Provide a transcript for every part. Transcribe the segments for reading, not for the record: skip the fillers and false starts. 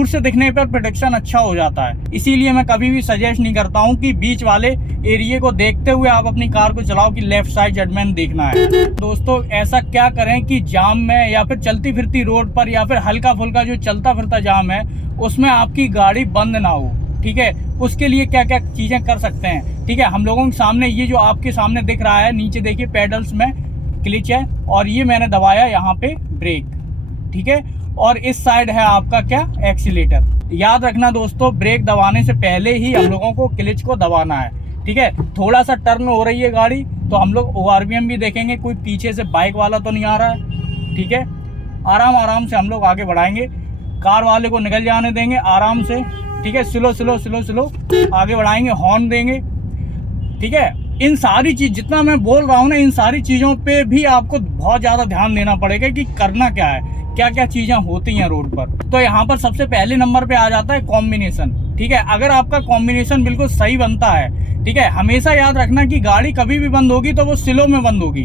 दूर से दिखने पर प्रोटेक्शन अच्छा हो जाता है। इसीलिए मैं कभी भी सजेस्ट नहीं करता हूँ कि बीच वाले एरिया को देखते हुए आप अपनी कार को चलाओ कि लेफ्ट साइड जजमेंट देखना है। दोस्तों ऐसा क्या करें कि जाम में या फिर चलती फिरती रोड पर या फिर हल्का फुल्का जो चलता फिरता जाम है उसमें आपकी गाड़ी बंद ना हो, ठीक है। उसके लिए क्या क्या चीजें कर सकते हैं, ठीक है। हम लोगों के सामने ये जो आपके सामने दिख रहा है, नीचे देखिए पेडल्स में क्लिच है और ये मैंने दबाया यहाँ पे ब्रेक, ठीक है। और इस साइड है आपका क्या, एक्सीलेटर। याद रखना दोस्तों, ब्रेक दबाने से पहले ही हम लोगों को क्लिच को दबाना है, ठीक है। थोड़ा सा टर्न हो रही है गाड़ी तो हम लोग ORVM भी देखेंगे, कोई पीछे से बाइक वाला तो नहीं आ रहा है, ठीक है। आराम आराम से हम लोग आगे बढ़ाएंगे, कार वाले को निकल जाने देंगे आराम से, ठीक है। स्लो स्लो स्लो स्लो आगे बढ़ाएंगे, हॉर्न देंगे, ठीक है। इन सारी चीज जितना मैं बोल रहा हूँ ना, इन सारी चीजों पे भी आपको बहुत ज्यादा ध्यान देना पड़ेगा कि करना क्या है, क्या क्या चीजें होती हैं रोड पर। तो यहाँ पर सबसे पहले नंबर पे आ जाता है कॉम्बिनेशन, ठीक है। अगर आपका कॉम्बिनेशन बिल्कुल सही बनता है, ठीक है, हमेशा याद रखना कि गाड़ी कभी भी बंद होगी तो वो स्लो में बंद होगी,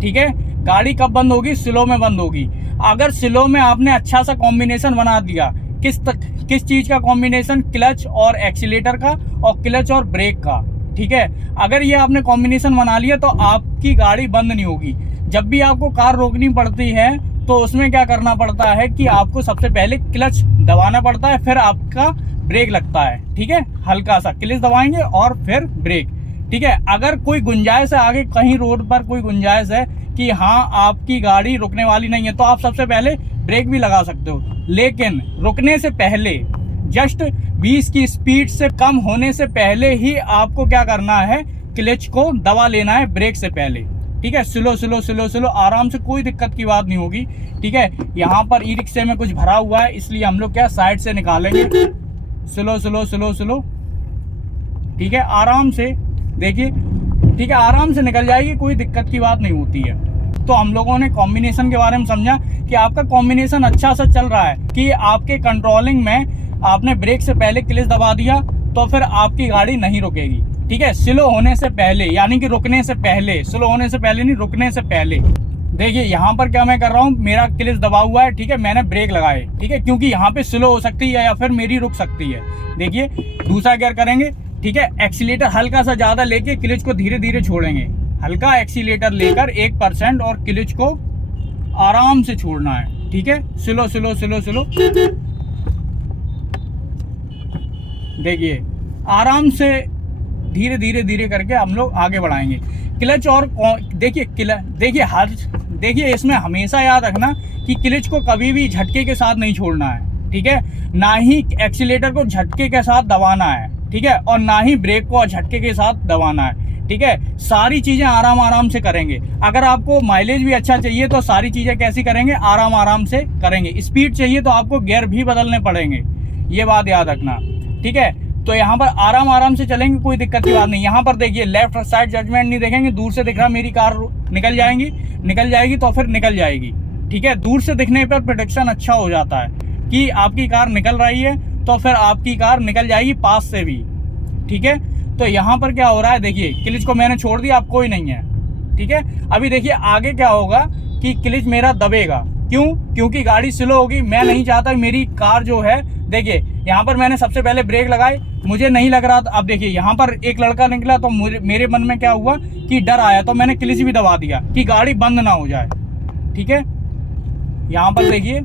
ठीक है। गाड़ी कब बंद होगी, स्लो में बंद होगी। अगर स्लो में आपने अच्छा सा कॉम्बिनेशन बना दिया, किस चीज का कॉम्बिनेशन, क्लच और एक्सीलेटर का और क्लच और ब्रेक का, ठीक है। अगर ये आपने कॉम्बिनेशन बना लिया तो आपकी गाड़ी बंद नहीं होगी। जब भी आपको कार रोकनी पड़ती है तो उसमें क्या करना पड़ता है कि आपको सबसे पहले क्लच दबाना पड़ता है, फिर आपका ब्रेक लगता है, ठीक है। हल्का सा क्लच दबाएंगे और फिर ब्रेक, ठीक है। अगर कोई गुंजाइश है आगे कहीं रोड पर, कोई गुंजाइश है कि हाँ आपकी गाड़ी रुकने वाली नहीं है, तो आप सबसे पहले ब्रेक भी लगा सकते हो। लेकिन रुकने से पहले, जस्ट 20 की स्पीड से कम होने से पहले ही आपको क्या करना है, क्लच को दबा लेना है ब्रेक से पहले, ठीक है। स्लो स्लो स्लो स्लो आराम से, कोई दिक्कत की बात नहीं होगी, ठीक है। यहाँ पर ई रिक्शे में कुछ भरा हुआ है इसलिए हम लोग क्या साइड से निकालेंगे, स्लो स्लो स्लो स्लो, ठीक है। आराम से देखिए, ठीक है, आराम से निकल जाएगी, कोई दिक्कत की बात नहीं होती है। तो हम लोगों ने कॉम्बिनेशन के बारे में समझा कि आपका कॉम्बिनेशन अच्छा सा चल रहा है, कि आपके कंट्रोलिंग में आपने ब्रेक से पहले क्लच दबा दिया तो फिर आपकी गाड़ी नहीं रुकेगी, ठीक है। स्लो होने से पहले, यानी कि रुकने से पहले, स्लो होने से पहले नहीं, रुकने से पहले। देखिए यहाँ पर क्या मैं कर रहा हूँ, मेरा क्लच दबा हुआ है, ठीक है, मैंने ब्रेक लगाए, ठीक है, क्योंकि यहाँ पे स्लो हो सकती है या फिर मेरी रुक सकती है। देखिए दूसरा गियर करेंगे, ठीक है। एक्सीलेटर हल्का सा ज्यादा लेके क्लच को धीरे धीरे छोड़ेंगे, हल्का एक्सीलेटर लेकर 1% और क्लच को आराम से छोड़ना है, ठीक है। स्लो स्लो स्लो स्लो, देखिए आराम से धीरे धीरे धीरे करके हम लोग आगे बढ़ाएंगे। क्लच और देखिए इसमें हमेशा याद रखना कि क्लच को कभी भी झटके के साथ नहीं छोड़ना है, ठीक है। ना ही एक्सीलेटर को झटके के साथ दबाना है, ठीक है, और ना ही ब्रेक को झटके के साथ दबाना है, ठीक है। सारी चीजें आराम आराम से करेंगे। अगर आपको माइलेज भी अच्छा चाहिए तो सारी चीजें कैसी करेंगे, आराम आराम से करेंगे। स्पीड चाहिए तो आपको गियर भी बदलने पड़ेंगे, ये बात याद रखना, ठीक है। तो यहाँ पर आराम आराम से चलेंगे, कोई दिक्कत की बात नहीं। यहाँ पर देखिए लेफ्ट साइड जजमेंट नहीं देखेंगे, दूर से दिख रहा मेरी कार निकल जाएगी तो फिर निकल जाएगी, ठीक है। दूर से दिखने पर प्रोटेक्शन अच्छा हो जाता है कि आपकी कार निकल रही है तो फिर आपकी कार निकल जाएगी पास से भी, ठीक है। तो यहाँ पर क्या हो रहा है, देखिए क्लच को मैंने छोड़ दिया, अब कोई नहीं है, ठीक है। अभी देखिए आगे क्या होगा कि क्लच मेरा दबेगा, क्यों, क्योंकि गाड़ी स्लो होगी। मैं नहीं चाहता मेरी कार जो है, देखिए यहाँ पर मैंने सबसे पहले ब्रेक लगाई, मुझे नहीं लग रहा था। अब देखिए यहाँ पर एक लड़का निकला तो मेरे मन में क्या हुआ कि डर आया, तो मैंने क्लच भी दबा दिया कि गाड़ी बंद ना हो जाए, ठीक है। यहाँ पर देखिए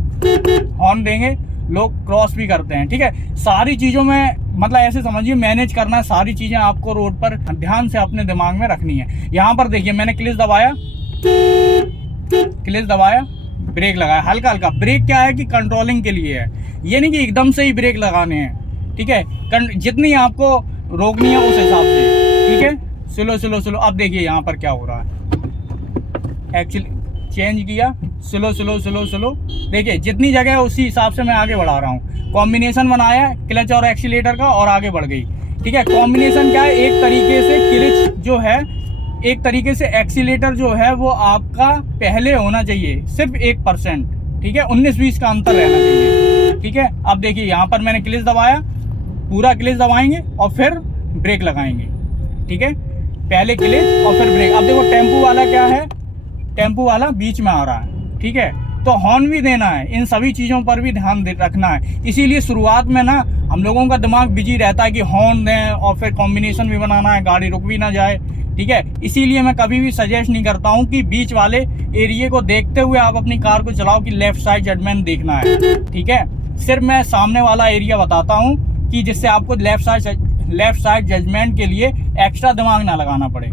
हॉर्न देंगे, लोग क्रॉस भी करते हैं, ठीक है। सारी चीजों में मतलब ऐसे समझिए मैनेज करना है, सारी चीजें आपको रोड पर ध्यान से अपने दिमाग में रखनी है। यहाँ पर देखिए मैंने क्लच दबाया, ब्रेक लगाया, हल्का हल्का। ब्रेक क्या है कि कंट्रोलिंग के लिए है, ये नहीं कि एकदम से ही ब्रेक लगाने हैं, ठीक है। जितनी आपको रोकनी है उस हिसाब से, ठीक है। Slow slow slow. अब देखिए यहाँ पर क्या हो रहा है, एक्चुअली चेंज किया, स्लो स्लो स्लो स्लो। देखिए जितनी जगह है उसी हिसाब से मैं आगे बढ़ा रहा हूँ। कॉम्बिनेशन बनाया क्लच और एक्सीलेटर का और आगे बढ़ गई, ठीक है। कॉम्बिनेशन क्या है, एक तरीके से क्लच जो है, एक तरीके से एक्सीलेटर जो है वो आपका पहले होना चाहिए, सिर्फ 1%, ठीक है। 19-20 का अंतर रहना चाहिए, ठीक है। अब देखिए यहाँ पर मैंने क्लच दबाया, पूरा क्लच दबाएंगे और फिर ब्रेक लगाएंगे, ठीक है। पहले क्लच और फिर ब्रेक। अब देखो टेम्पू वाला क्या है, टेम्पू वाला बीच में आ रहा है, ठीक है। तो हॉर्न भी देना है, इन सभी चीज़ों पर भी ध्यान रखना है। इसीलिए शुरुआत में ना हम लोगों का दिमाग बिजी रहता है कि हॉर्न दें और फिर कॉम्बिनेशन भी बनाना है, गाड़ी रुक भी ना जाए, ठीक है। इसीलिए मैं कभी भी सजेस्ट नहीं करता हूँ कि बीच वाले एरिया को देखते हुए आप अपनी कार को चलाओ कि लेफ्ट साइड जजमेंट देखना है, ठीक है। सिर्फ मैं सामने वाला एरिया बताता हूँ कि जिससे आपको लेफ्ट साइड जजमेंट के लिए एक्स्ट्रा दिमाग ना लगाना पड़े,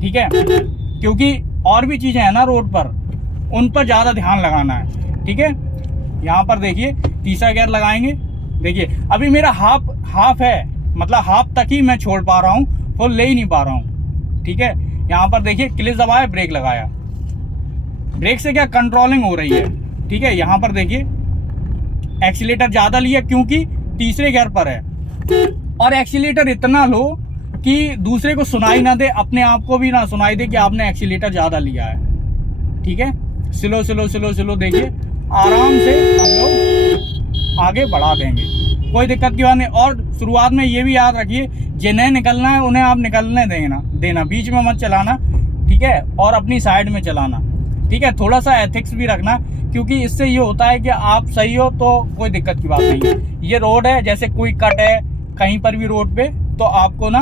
ठीक है। क्योंकि और भी चीज़ें हैं ना रोड पर, उन पर ज़्यादा ध्यान लगाना है, ठीक है। यहाँ पर देखिए तीसरा गियर लगाएंगे, देखिए अभी मेरा हाफ है, मतलब हाफ तक ही मैं छोड़ पा रहा हूँ, फुल ले ही नहीं पा रहा हूँ, ठीक है। यहाँ पर देखिए क्लच दबाया, ब्रेक लगाया, ब्रेक से क्या कंट्रोलिंग हो रही है, ठीक है। यहाँ पर देखिए एक्सीलेटर ज़्यादा लिया क्योंकि तीसरे गियर पर है, और एक्सीलेटर इतना लो कि दूसरे को सुनाई ना दे, अपने आप को भी ना सुनाई दे कि आपने एक्सीलेटर ज़्यादा लिया है, ठीक है। स्लो स्लो स्लो स्लो देखिए, आराम से हम लोग आगे बढ़ा देंगे, कोई दिक्कत की बात नहीं। और शुरुआत में ये भी याद रखिए, जिन्हें निकलना है उन्हें आप निकलने देना, बीच में मत चलाना, ठीक है। और अपनी साइड में चलाना, ठीक है। थोड़ा सा एथिक्स भी रखना, क्योंकि इससे ये होता है कि आप सही हो तो कोई दिक्कत की बात नहीं है। ये रोड है, जैसे कोई कट है कहीं पर भी रोड पे, तो आपको ना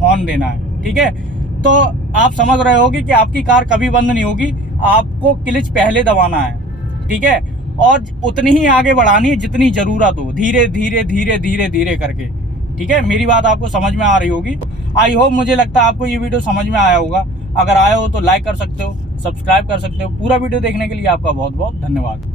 हॉर्न देना है, ठीक है। तो आप समझ रहे होगे कि आपकी कार कभी बंद नहीं होगी, आपको क्लच पहले दबाना है, ठीक है। और उतनी ही आगे बढ़ानी है जितनी ज़रूरत हो, धीरे धीरे धीरे धीरे धीरे करके, ठीक है। मेरी बात आपको समझ में आ रही होगी। आई होप, मुझे लगता है आपको ये वीडियो समझ में आया होगा। अगर आया हो तो लाइक कर सकते हो, सब्सक्राइब कर सकते हो। पूरा वीडियो देखने के लिए आपका बहुत बहुत धन्यवाद।